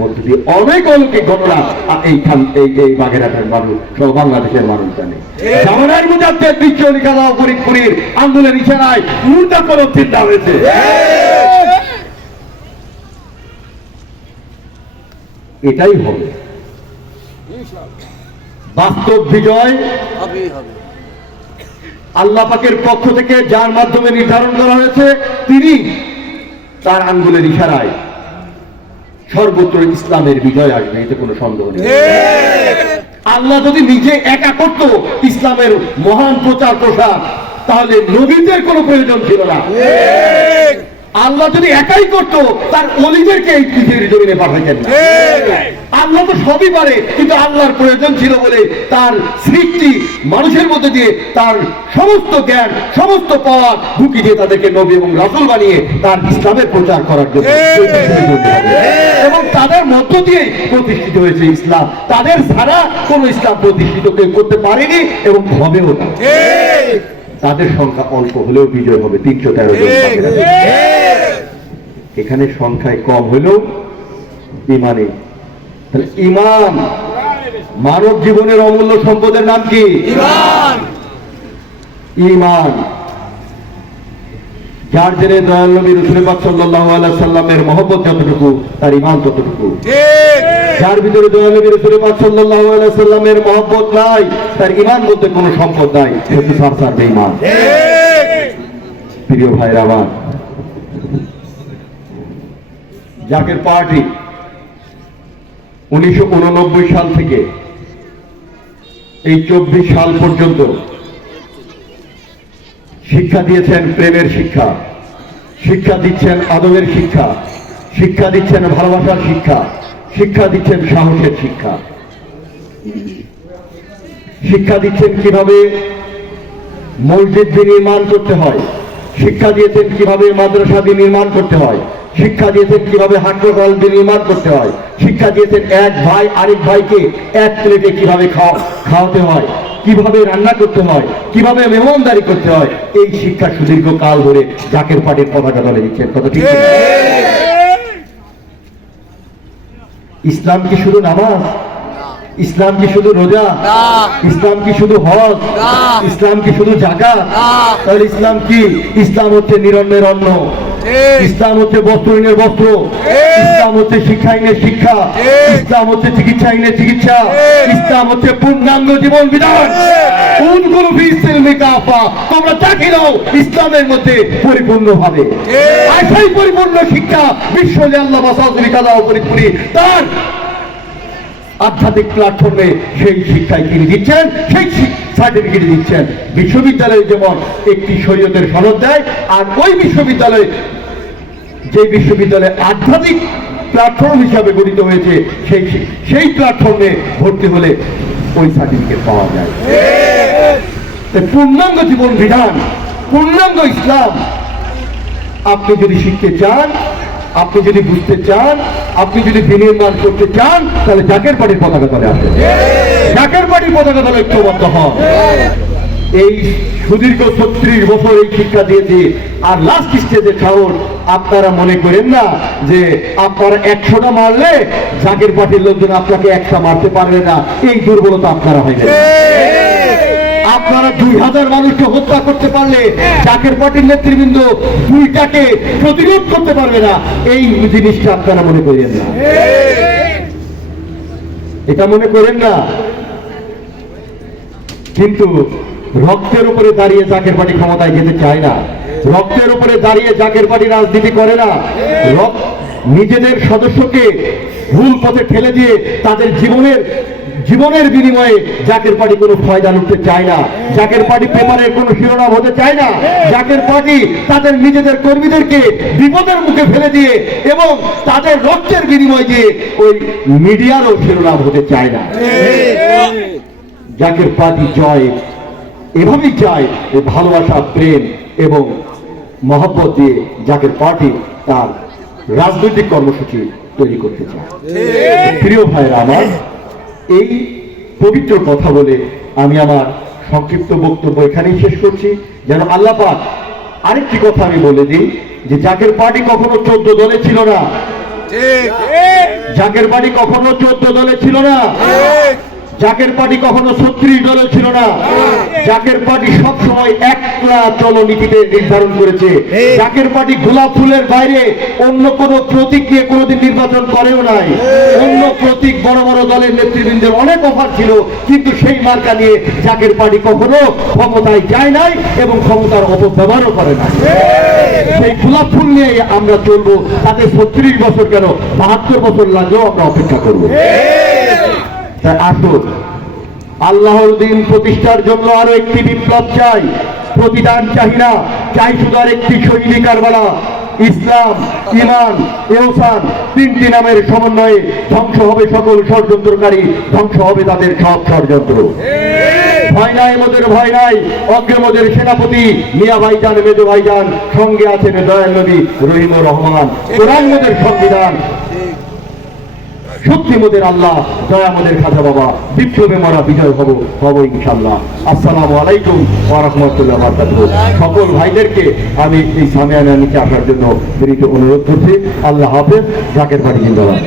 মধ্যে দিয়ে অনেক ঘটনা। এইখান এই এই বাগেরহাটের মানুষ সব বাংলাদেশের মানুষ জানে। জামানার মুজাদ্দের বিশ্ব আন্দোলন ইশারায় চিন্তা হয়েছে। এটাই হবে। বাস্তব বিজয় আল্লাহ পাকের পক্ষ থেকে যার মাধ্যমে নির্ধারণ করা হয়েছে তিনি তার আঙ্গুলের ইশারায় সর্বত্র ইসলামের বিজয় আসবে এতে কোনো সন্দেহ নেই। আল্লাহ যদি নিজে একা করত ইসলামের মহান প্রচার প্রসার তাহলে নবীদের কোনো প্রয়োজন ছিল না। আল্লাহ যদি একাই করত তার অলিদেরকে এই পৃথিবীর জমিনে পাঠাইতেন আল্লাহ তো সবই পারে কিন্তু আল্লাহর প্রয়োজন ছিল বলে তার সৃষ্টি মানুষের মধ্যে দিয়ে তার সমস্ত জ্ঞান সমস্ত পাওয়া ঢুকি দিয়ে তাদেরকে নবী এবং রাসুল বানিয়ে তার ইসলামের প্রচার করার জন্য এবং তাদের মধ্য দিয়ে প্রতিষ্ঠিত হয়েছে ইসলাম। তাদের ছাড়া কোন ইসলাম প্রতিষ্ঠিত কেউ করতে পারেনি এবং হবেও না। তাদের সংখ্যা অল্প হলেও বিজয় হবে তিনশো তেরো জন। এখানে সংখ্যায় কম হলেও ইমানে। তাহলে ইমান মানব জীবনের অমূল্য সম্পদের নাম কি? ইমান। যার জেনে দয়াল নবী সাল্লামের মহব্বত যতটুকু তার ইমান ততটুকু। যার ভিতরে দয়াল নবী রসুল পাক সাল্লামের মহব্বত নাই তার ইমান বলতে কোনো সম্পদ নাই সার সার বেঈমান। ঠিক। প্রিয় ভাইরা আমার জাকের পার্টি উনিশশো উননব্বই সাল থেকে এই চব্বিশ সাল পর্যন্ত শিক্ষা দিয়েছেন প্রেমের শিক্ষা শিক্ষা দিচ্ছেন আদবের শিক্ষা শিক্ষা দিচ্ছেন ভালোবাসার শিক্ষা শিক্ষা দিচ্ছেন সাহসের শিক্ষা। শিক্ষা দিচ্ছেন কীভাবে মসজিদ নির্মাণ করতে হয়, শিক্ষা দিয়েছেন কীভাবে মাদ্রাসা নির্মাণ করতে হয় শিক্ষা দিয়েছেন কীভাবে হাঁটু কল নির্মাণ করতে হয়। শিক্ষা দিয়েছেন এক ভাই আরেক ভাইকে এক প্লেটে কীভাবে খাওয়া খাওয়াতে হয় কীভাবে রান্না করতে হয় কীভাবে মেহমানদারি করতে হয় এই শিক্ষা সুদীর্ঘ কাল ধরে জাকের পাটের পতাকা তলে দিচ্ছেন। কথা ঠিক। ইসলাম কি শুধু নামাজ? ইসলাম কি শুধু রোজা? ইসলাম কি শুধু হজ? ইসলাম কি শুধু জাকাত না। তাহলে ইসলাম কি? ইসলাম হচ্ছে নিরন্নের অন্ন। ইসলাম হচ্ছে বস্ত্রহীনের বস্ত্র। ইসলাম হচ্ছে শিক্ষাহীনের শিক্ষা। ইসলাম হচ্ছে চিকিৎসাহীনের চিকিৎসা। ইসলাম হচ্ছে পূর্ণাঙ্গ জীবন বিধান। ফিসিলমি কাফা তোমরা চাকি নাও ইসলামের মধ্যে পরিপূর্ণ হবে সেই পরিপূর্ণ শিক্ষা বিশ্ব আল্লাহ পরিপুরি তার আধ্যাত্মিক প্ল্যাটফর্মে সেই শিক্ষায় তিনি দিচ্ছেন, সেই সার্টিফিকেট দিচ্ছেন। বিশ্ববিদ্যালয়ে যেমন একটি শরীয়তের সনদ দেয়, আর ওই বিশ্ববিদ্যালয়ে যে বিশ্ববিদ্যালয়ে আধ্যাত্মিক প্ল্যাটফর্ম হিসাবে গঠিত হয়েছে, সেই সেই প্ল্যাটফর্মে ভর্তি হলে ওই সার্টিফিকেট পাওয়া যায়। পূর্ণাঙ্গ জীবন বিধান, পূর্ণাঙ্গ ইসলাম আপনি যদি শিখতে চান আপনি যদি বুঝতে চান, আপনি যদি বিনির্মাণ করতে চান, তাহলে জাকের পাটির পতাকা দলে আসেন। জাকের পাটির পতাকা দলে ঐক্যবদ্ধ হন। এই সুদীর্ঘ ছত্রিশ বছর এই শিক্ষা দিয়েছি। আর লাস্ট স্টেজে খাওন আপনারা মনে করেন না যে আপনারা একশোটা মারলে জাকের পাটির লোকজন আপনাকে একটা মারতে পারবে না। এই দুর্বলতা আপনারা হয়ে যাবে আপনারা দুই হাজার মানুষকে হত্যা করতে পারলে চাকের পার্টির নেতৃবৃন্দ দুইটাকে প্রতিরোধ করতে পারবে না। এই জিনিসটা আপনারা মনে করেন না। এটা মনে করেন না? কিন্তু রক্তের উপরে দাঁড়িয়ে জাকের পার্টি ক্ষমতায় যেতে চায় না। রক্তের উপরে দাঁড়িয়ে জাকের পার্টি রাজনীতি করে না। নিজেদের সদস্যকে ভুল পথে ঠেলে দিয়ে তাদের জীবনের জীবনের বিনিময়ে জাকের পার্টি কোনো ফয়দা লুটতে চায় না। জাকের পার্টি পেপারের কোনো শিরোনাম হতে চায় না। জাকের পার্টি তাদের নিজেদের কর্মীদেরকে বিপদের মুখে ফেলে দিয়ে এবং তাদের রক্তের বিনিময় দিয়ে ওই মিডিয়ারও শিরোনাম হতে চায় না। জাকের পার্টি জয় এভাবেই চায় ভালোবাসা প্রেম এবং মহব্বত দিয়ে জাকের পার্টি তার রাজনৈতিক কর্মসূচি তৈরি করতে চায়। প্রিয় ভাইরা আমার এই পবিত্র কথা বলে আমি আমার সংক্ষিপ্ত বক্তব্য এখানেই শেষ করছি। যেন আল্লাহ পাক আরেকটি কথা আমি বলে দিই যে জাকের পার্টি কখনো চোদ্দ দলে ছিল না। জাকের পার্টি কখনো চোদ্দ দলে ছিল না। জাকের পার্টি কখনো ছত্রিশ দলে ছিল না। জাকের পার্টি সবসময় একলা চলনীতিতে নির্ধারণ করেছে। জাকের পার্টি গোলাপ ফুলের বাইরে অন্য কোন প্রতীক নিয়ে কোনোদিন নির্বাচন করেও নাই। অন্য প্রতীক বড় বড় দলের নেতৃবৃন্দের অনেক অফার ছিল কিন্তু সেই মার্কা নিয়ে জাকের পার্টি কখনো ক্ষমতায় যায় নাই এবং ক্ষমতার অপব্যবহারও করে না সেই গোলাপ ফুল নিয়ে আমরা চলবো তাতে ছত্রিশ বছর কেন বাহাত্তর বছর লাগলেও আমরা অপেক্ষা করব। আসুন আল্লাহর দিন প্রতিষ্ঠার জন্য আরও একটি বিপ্লব চাই। প্রতিদান না চাই শুধু আর একটি শহীদি কারবালা। ইসলাম, ইমান এহসান তিনটি নামের সমন্বয়ে ধ্বংস হবে সকল ষড়যন্ত্রকারী, ধ্বংস হবে তাদের সব ষড়যন্ত্র। ভয় নাই, মোদের ভয় নাই, অগ্রে মোদের সেনাপতি, মিয়া ভাইজান, মেজো ভাইজান, সঙ্গে আছেন দয়াল নদী রহিমুর রহমান। কোরআন সংবিধান। সত্যি মোদের আল্লাহ, দয়া মোদের খাতা বাবা, বিপ্লবে মরা বিজয় হব হব ইনশাল্লাহ আসসালামু আলাইকুম ওরহমতুল্লাহ বারাকাতুহু। সকল ভাইদেরকে আমি এই সামিয়ানা নিচে আসার জন্য অনুরোধ করছি। আল্লাহ হাফেজ, জাকের জিন্দাবাদ।